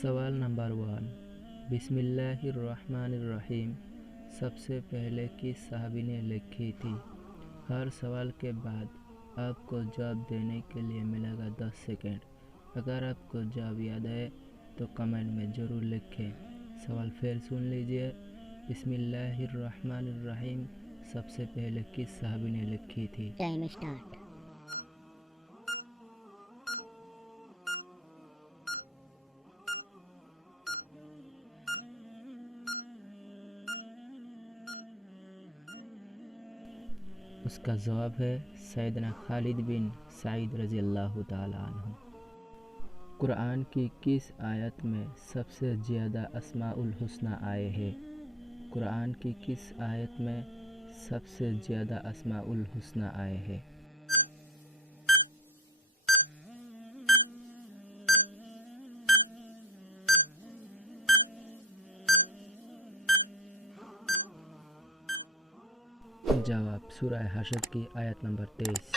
सवाल नंबर 1। बिस्मिल्लाहिर्रहमानिर्रहीम सबसे पहले किस सहाबी ने लिखी थी। हर सवाल के बाद आपको जवाब देने के लिए मिलेगा 10 सेकंड। अगर आपको जवाब याद है तो कमेंट में ज़रूर लिखें। सवाल फिर सुन लीजिए। बिस्मिल्लाहिर्रहमानिर्रहीम सबसे पहले किस सहाबी ने लिखी थी। Time start. उसका जवाब है सैयदना खालिद बिन सईद रज़ियल्लाहु ताला अन्हु। कुरान की किस आयत में सबसे ज़्यादा अस्माउल हुस्ना आए हैं। कुरान की किस आयत में सबसे ज़्यादा अस्माउल हुस्ना आए हैं। जवाब सूरह हशर की आयत नंबर 23।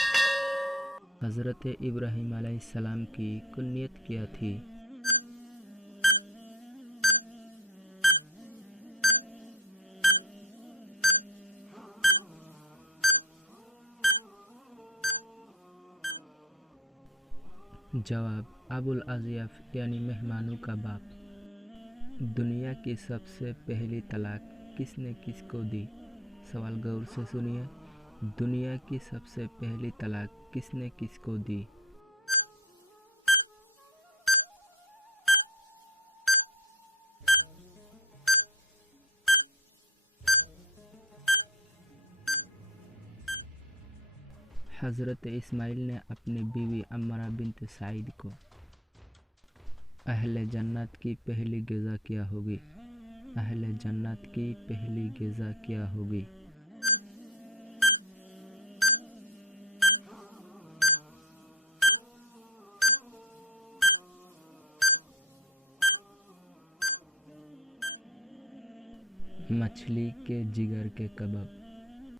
हज़रत इब्राहीम अलैहिस्सलाम की कुनियत क्या थी। जवाब अबुल अज़ियफ यानी मेहमानों का बाप। दुनिया की सबसे पहली तलाक किसने किसको दी। सवाल गौर से सुनिए। दुनिया की सबसे पहली तलाक किसने किसको दी। हज़रत इस्माइल ने अपनी बीवी अम्मारा बिन्त सईद को। अहले जन्नत की पहली ग़िज़ा क्या होगी। अहले जन्नत की पहली ग़िज़ा क्या होगी। मछली के जिगर के कबाब।